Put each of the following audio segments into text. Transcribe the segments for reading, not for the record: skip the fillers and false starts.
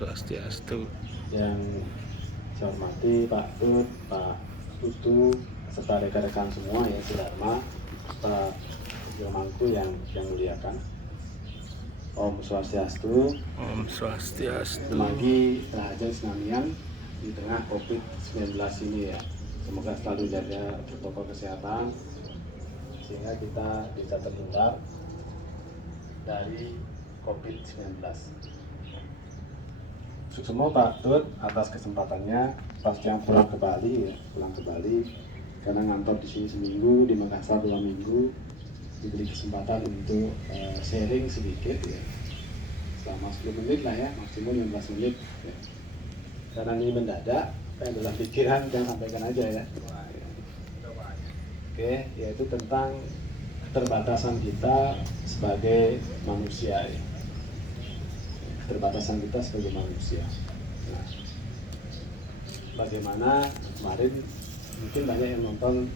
Swastiastu. Yang saya hormati Pak Tut, Pak Tutu, serta rekan-rekan semua ya, Sedharma, Pak Yomangku yang muliakan. Om Swastiastu. Om Swastiastu. Semagi Rahaja Senamian di tengah COVID-19 ini ya. Semoga selalu jaga protokol kesehatan sehingga kita bisa terhindar dari COVID-19. Semua Pak Tut atas kesempatannya pas yang pulang ke Bali karena ngantor di sini seminggu, di Makassar 2 minggu, diberi kesempatan untuk sharing sedikit ya, selama 10 menit lah ya, maksimum 15 menit ya. Karena ini mendadak, saya dalam pikiran jangan sampaikan aja ya. Oke, yaitu tentang keterbatasan kita sebagai manusia ya. Keterbatasan kita sebagai manusia. Nah, bagaimana kemarin mungkin banyak yang nonton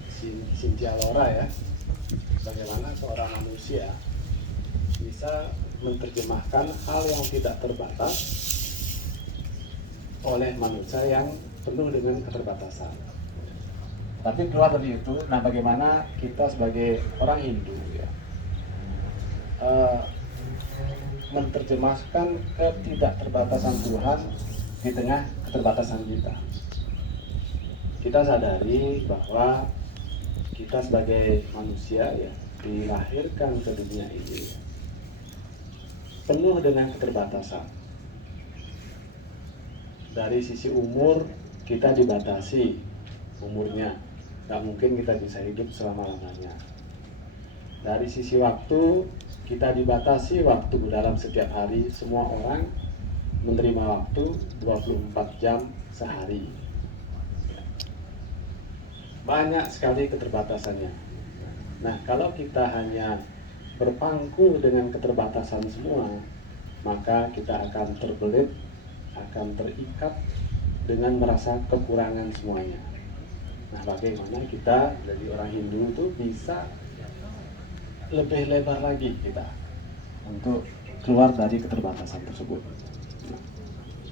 Cynthia Laura ya, bagaimana seorang manusia bisa menerjemahkan hal yang tidak terbatas oleh manusia yang penuh dengan keterbatasan. Tapi keluar dari itu, nah bagaimana kita sebagai orang Hindu ya, menerjemahkan ketidakterbatasan Tuhan di tengah keterbatasan kita. Kita sadari bahwa kita sebagai manusia ya dilahirkan ke dunia ini penuh dengan keterbatasan. Dari sisi umur kita dibatasi umurnya, nggak mungkin kita bisa hidup selama-lamanya. Dari sisi waktu kita dibatasi waktu dalam setiap hari. Semua orang menerima waktu 24 jam sehari. Banyak sekali keterbatasannya. Nah, kalau kita hanya berpangku dengan keterbatasan semua, maka kita akan terbelit, akan terikat dengan merasa kekurangan semuanya. Nah, bagaimana kita dari orang Hindu itu bisa lebih lebar lagi kita untuk keluar dari keterbatasan tersebut.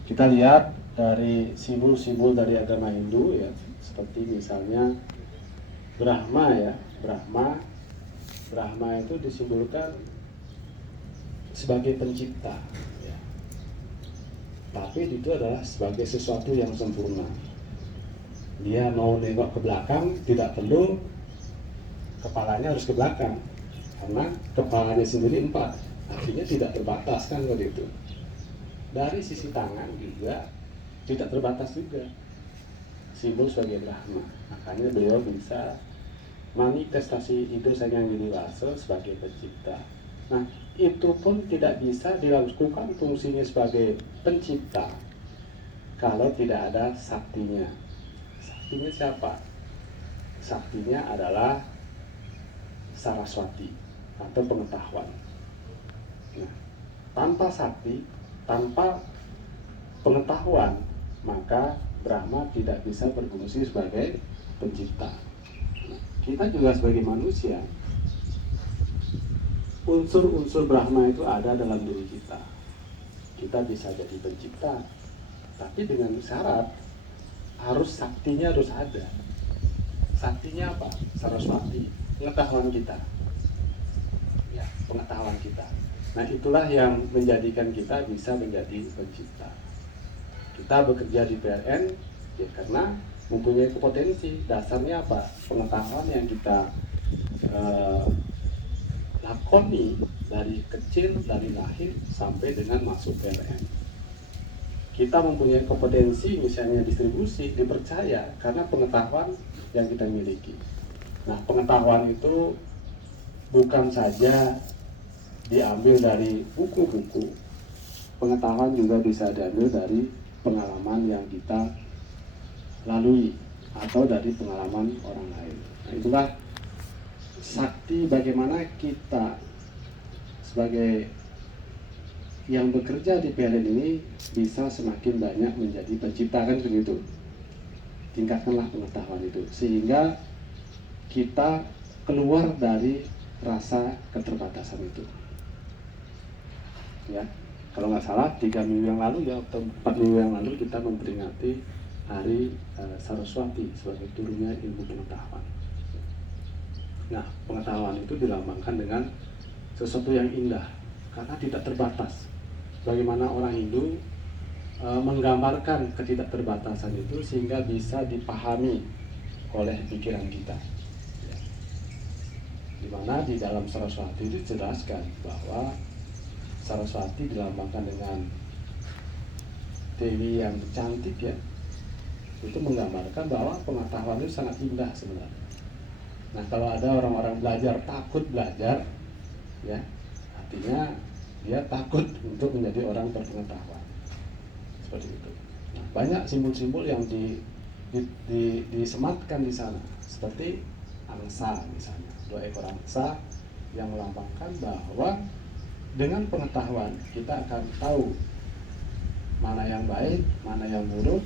Kita lihat dari simbol-simbol dari agama Hindu ya, seperti misalnya Brahma ya, Brahma itu disimbolkan sebagai pencipta ya. Tapi itu adalah sebagai sesuatu yang sempurna. Dia mau nengok ke belakang tidak perlu kepalanya harus ke belakang, karena kepalanya sendiri 4, artinya tidak terbatas kan waktu itu. Dari sisi tangan juga tidak terbatas juga, simbol sebagai Brahma. Makanya beliau bisa manifestasi Ido Sanyang Widi-Waso sebagai pencipta. Nah, itu pun tidak bisa dilakukan fungsinya sebagai pencipta kalau tidak ada saktinya. Saktinya siapa? Saktinya adalah Saraswati atau pengetahuan. Nah, tanpa sakti, tanpa pengetahuan, maka Brahma tidak bisa berfungsi sebagai pencipta. Nah, kita juga sebagai manusia, unsur-unsur Brahma itu ada dalam diri kita. Kita bisa jadi pencipta, tapi dengan syarat harus saktinya harus ada. Saktinya apa? Saraswati, pengetahuan kita. Ya, pengetahuan kita. Nah, itulah yang menjadikan kita bisa menjadi pencipta. Kita bekerja di PLN ya karena mempunyai kompetensi. Dasarnya apa? Pengetahuan yang kita lakoni dari kecil, dari lahir sampai dengan masuk PLN. Kita mempunyai kompetensi misalnya distribusi, dipercaya karena pengetahuan yang kita miliki. Nah, pengetahuan itu bukan saja diambil dari buku-buku. Pengetahuan juga bisa diambil dari pengalaman yang kita lalui atau dari pengalaman orang lain. Nah, itulah sakti bagaimana kita sebagai yang bekerja di PLN ini bisa semakin banyak menjadi pencipta, kan begitu. Tingkatkanlah pengetahuan itu sehingga kita keluar dari rasa keterbatasan itu. Ya. kalau nggak salah 3 minggu yang lalu ya, atau 4 minggu yang lalu kita memperingati Hari Saraswati sebagai turunnya ilmu pengetahuan. Nah, pengetahuan itu dilambangkan dengan sesuatu yang indah karena tidak terbatas. Bagaimana orang Hindu menggambarkan ketidakterbatasan itu sehingga bisa dipahami oleh pikiran kita. Di mana di dalam Saraswati itu dijelaskan bahwa Saraswati dilambangkan dengan dewi yang cantik ya. Itu menggambarkan bahwa pengetahuan itu sangat indah sebenarnya. Nah, kalau ada orang-orang belajar takut belajar, ya artinya dia takut untuk menjadi orang berpengetahuan. Seperti itu. Nah, banyak simbol-simbol yang disematkan di sana, seperti angsa misalnya, 2 ekor angsa yang melambangkan bahwa dengan pengetahuan kita akan tahu mana yang baik, mana yang buruk.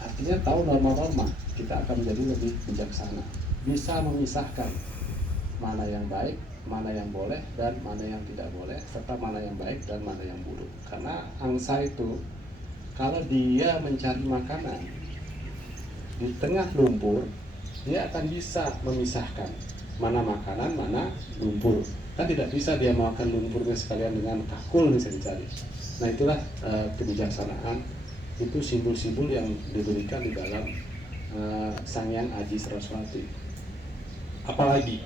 Artinya tahu norma-norma, kita akan menjadi lebih bijaksana, bisa memisahkan mana yang baik, mana yang boleh dan mana yang tidak boleh, serta mana yang baik dan mana yang buruk. Karena angsa itu kalau dia mencari makanan di tengah lumpur, dia akan bisa memisahkan mana makanan, mana lumpur. Kan tidak bisa dia makan lumpurnya sekalian dengan kakul bisa dicari. Nah, itulah kebijaksanaan. Itu simbol-simbol yang diberikan di dalam Sangyang Aji Saraswati. Apalagi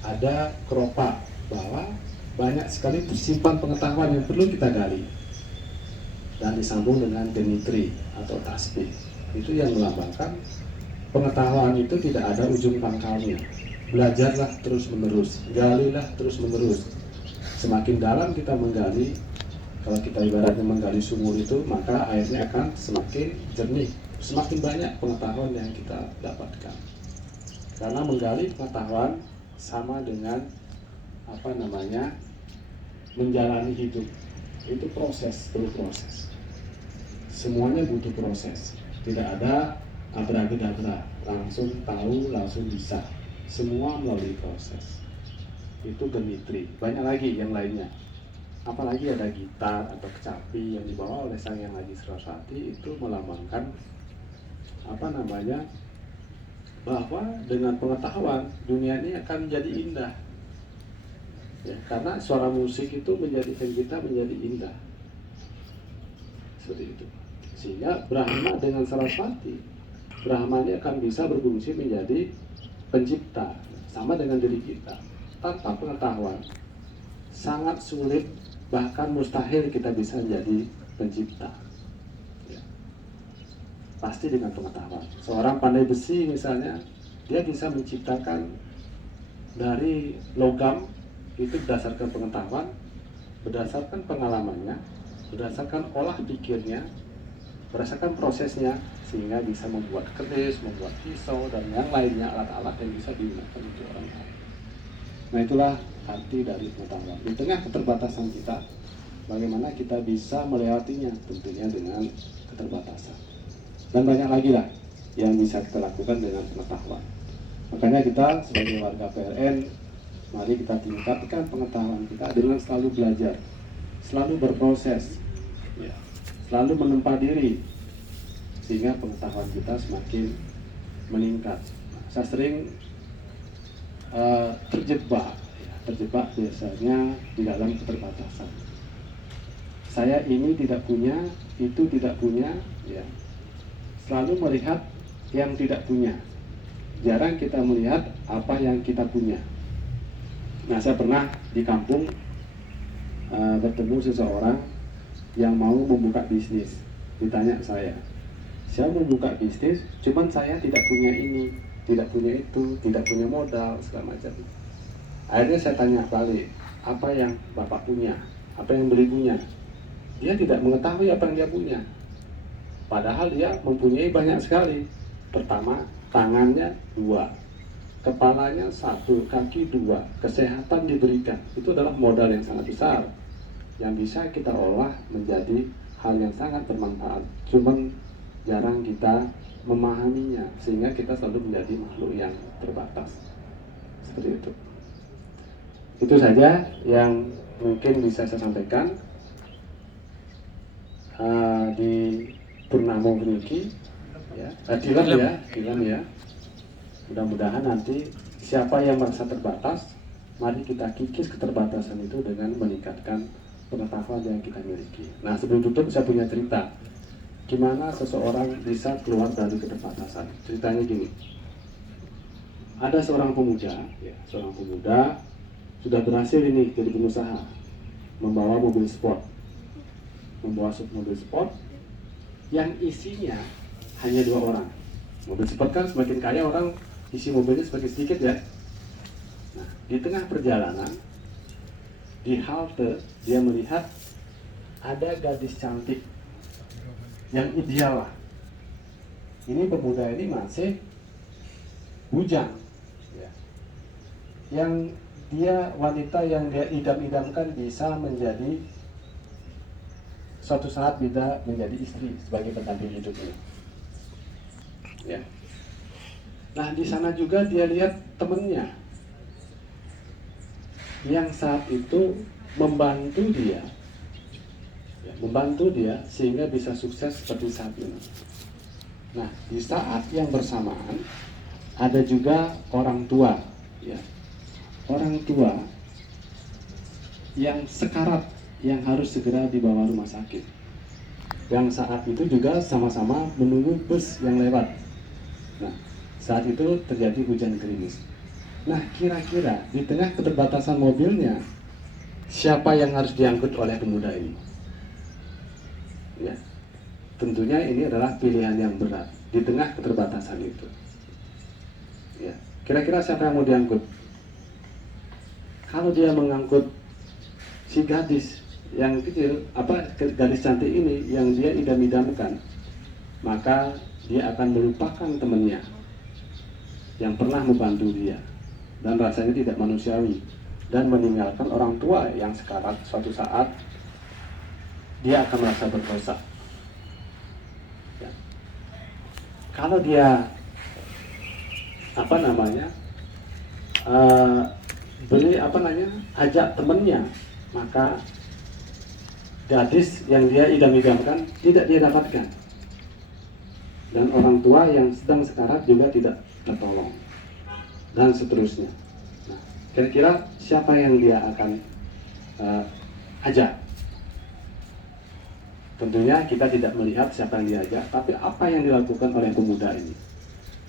ada keropa, bahwa banyak sekali simpan pengetahuan yang perlu kita gali, dan disambung dengan Demitri atau tasbih. Itu yang melambangkan pengetahuan itu tidak ada ujung pangkalnya. Belajarlah terus menerus, galilah terus menerus. Semakin dalam kita menggali, kalau kita ibaratnya menggali sumur itu, maka airnya akan semakin jernih, semakin banyak pengetahuan yang kita dapatkan. Karena menggali pengetahuan sama dengan menjalani hidup. Itu proses, perlu proses. Semuanya butuh proses. Tidak ada abragedabra, langsung tahu, langsung bisa. Semua melalui proses. Itu Gemitri. Banyak lagi yang lainnya. Apalagi ada gitar atau kecapi yang dibawa oleh Sangyang Aji Saraswati, itu melambangkan bahwa dengan pengetahuan dunia ini akan menjadi indah ya, karena suara musik itu menjadikan kita menjadi indah seperti itu. Sehingga Brahma dengan Saraswati, Brahma ini akan bisa berfungsi menjadi pencipta sama dengan diri kita. Tanpa pengetahuan sangat sulit, bahkan mustahil kita bisa menjadi pencipta ya. Pasti dengan pengetahuan. Seorang pandai besi misalnya, dia bisa menciptakan dari logam itu berdasarkan pengetahuan, berdasarkan pengalamannya, berdasarkan olah pikirnya, berdasarkan prosesnya, sehingga bisa membuat keris, membuat pisau dan yang lainnya, alat-alat yang bisa digunakan untuk orang lain. Nah, itulah arti dari pengetahuan. Di tengah keterbatasan kita, bagaimana kita bisa melewatinya, tentunya dengan keterbatasan. Dan banyak lagi lah yang bisa kita lakukan dengan pengetahuan. Makanya kita sebagai warga PRN, mari kita tingkatkan pengetahuan kita dengan selalu belajar, selalu berproses, ya, selalu menempa diri, sehingga pengetahuan kita semakin meningkat. Saya sering terjebak biasanya di dalam keterbatasan. Saya ini tidak punya, itu tidak punya, ya. Selalu melihat yang tidak punya. Jarang kita melihat apa yang kita punya. Nah, saya pernah di kampung bertemu seseorang yang mau membuka bisnis. Ditanya saya mau membuka bisnis, cuman saya tidak punya ini, tidak punya itu, tidak punya modal, segala macam. Akhirnya saya tanya balik, apa yang Bapak punya? Apa yang beli punya? Dia tidak mengetahui apa yang dia punya. Padahal dia mempunyai banyak sekali. Pertama, tangannya 2, kepalanya 1, kaki 2, kesehatan diberikan. Itu adalah modal yang sangat besar, yang bisa kita olah menjadi hal yang sangat bermanfaat. Cuman jarang kita memahaminya, sehingga kita selalu menjadi makhluk yang terbatas. Seperti itu. Itu saja yang mungkin bisa saya sampaikan. di Purnamo Niki ya, film ya. Mudah-mudahan nanti siapa yang merasa terbatas, mari kita kikis keterbatasan itu dengan meningkatkan pengetahuan yang kita miliki. Nah, sebelum tutup saya punya cerita. Gimana seseorang bisa keluar dari keterbatasan? Ceritanya gini. Ada seorang pemuda sudah berhasil ini jadi pengusaha, membawa mobil sport yang isinya hanya 2 orang. Mobil sport kan semakin kaya orang isi mobilnya semakin sedikit ya. Nah, di tengah perjalanan di halte dia melihat ada gadis cantik yang ideal lah. Ini pemuda ini masih bujang ya. Yang dia wanita yang dia idam-idamkan bisa menjadi suatu saat bisa menjadi istri sebagai pendamping hidupnya. Ya. Nah, di sana juga dia lihat temannya yang saat itu membantu dia sehingga bisa sukses seperti saat ini. Nah, di saat yang bersamaan ada juga orang tua ya. Orang tua yang sekarat, yang harus segera dibawa rumah sakit. Yang saat itu juga sama-sama menunggu bus yang lewat. Nah, saat itu terjadi hujan gerimis. Nah, kira-kira di tengah keterbatasan mobilnya, siapa yang harus diangkut oleh pemuda ini? Ya, tentunya ini adalah pilihan yang berat di tengah keterbatasan itu. Ya, kira-kira siapa yang mau diangkut? Kalau dia mengangkut si gadis yang kecil, gadis cantik ini yang dia idam-idamkan, maka dia akan melupakan temannya yang pernah membantu dia dan rasanya tidak manusiawi, dan meninggalkan orang tua yang sekarat. Suatu saat dia akan merasa berdosa ya. Kalau dia ajak temannya, maka gadis yang dia idam-idamkan tidak dia dapatkan, dan orang tua yang sedang sekarat juga tidak tertolong, dan seterusnya. Nah, kira-kira siapa yang dia akan ajak? Tentunya kita tidak melihat siapa yang diajak, tapi apa yang dilakukan oleh pemuda ini.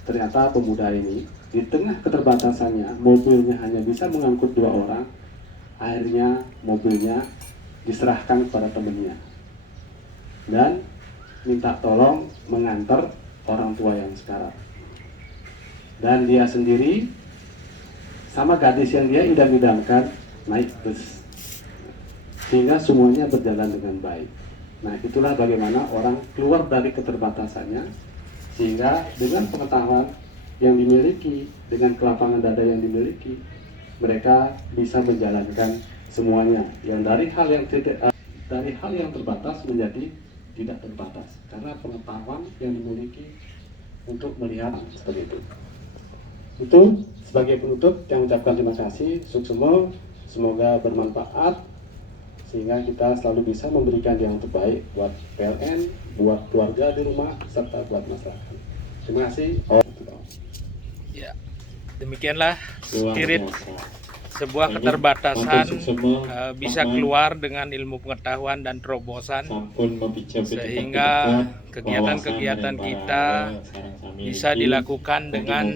Ternyata pemuda ini di tengah keterbatasannya, mobilnya hanya bisa mengangkut 2 orang. Akhirnya mobilnya diserahkan kepada temannya dan minta tolong mengantar orang tua yang sekarat. Dan dia sendiri sama gadis yang dia idam-idamkan naik bus, sehingga semuanya berjalan dengan baik. Nah, itulah bagaimana orang keluar dari keterbatasannya, sehingga dengan pengetahuan yang dimiliki, dengan kelapangan dada yang dimiliki, mereka bisa menjalankan semuanya yang dari hal yang terbatas menjadi tidak terbatas, karena pengetahuan yang dimiliki untuk melihat seperti itu. Itu sebagai penutup yang mengucapkan terima kasih. Suksemo, semoga bermanfaat sehingga kita selalu bisa memberikan yang terbaik buat PLN, buat keluarga di rumah, serta buat masyarakat. Terima kasih. Ya, demikianlah spirit sebuah keterbatasan bisa keluar dengan ilmu pengetahuan dan terobosan, sehingga kegiatan-kegiatan kita bisa dilakukan dengan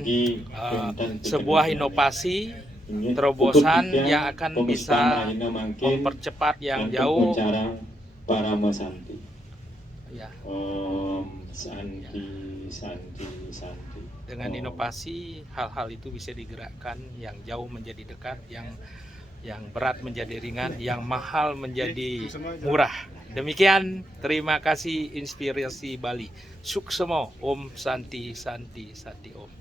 sebuah inovasi terobosan yang akan bisa mempercepat yang jauh para Masanti. ya. Santi. Dengan inovasi, hal-hal itu bisa digerakkan, yang jauh menjadi dekat, yang berat menjadi ringan, yang mahal menjadi murah. Demikian, terima kasih Inspirasi Bali. Suksemo, Om Santi Santi Santi Om.